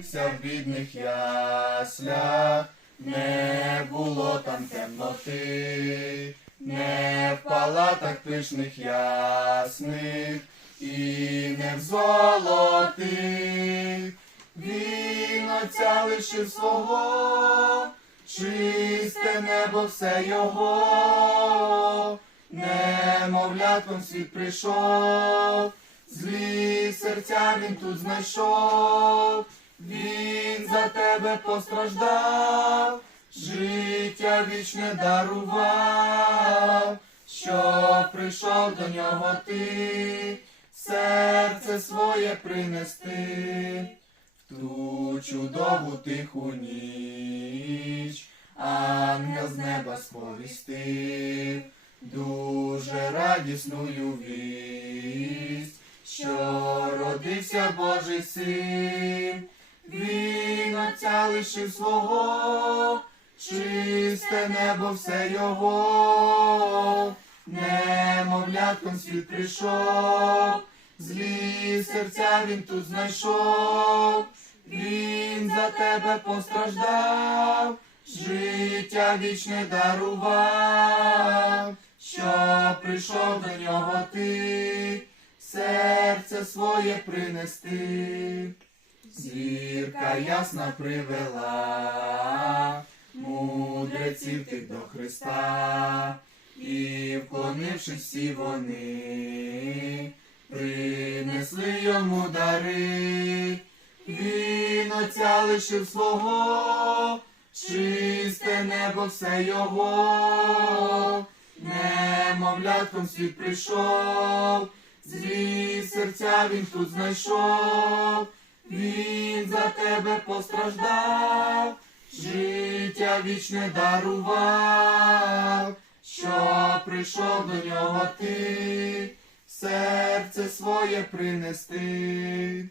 Вся в бідних яслях, не було там темноти, не в палатах пишних ясних, і не в золотих. Він отця лишив свого, чисте небо все його, немовлятком світ прийшов, злі серця він тут знайшов. Тебе постраждав, життя вічне дарував, що прийшов до нього ти, серце своє принести, в ту чудову тиху ніч, ангел з неба сповістив, дуже радісною вість, що родився Божий син. Отця лишив свого, чисте небо все його, немовлятком світ прийшов, злі серця він тут знайшов, він за тебе постраждав, життя вічне дарував, що прийшов до нього ти, серце своє принести. Зірка ясна привела мудреців тих до Христа, і вклонившись всі вони, принесли йому дари, він отця лишив свого, чисте небо все його, немовлятком світ прийшов, злі серця він тут знайшов. Він за тебе постраждав, життя вічне дарував, що прийшов до нього ти, серце своє принести.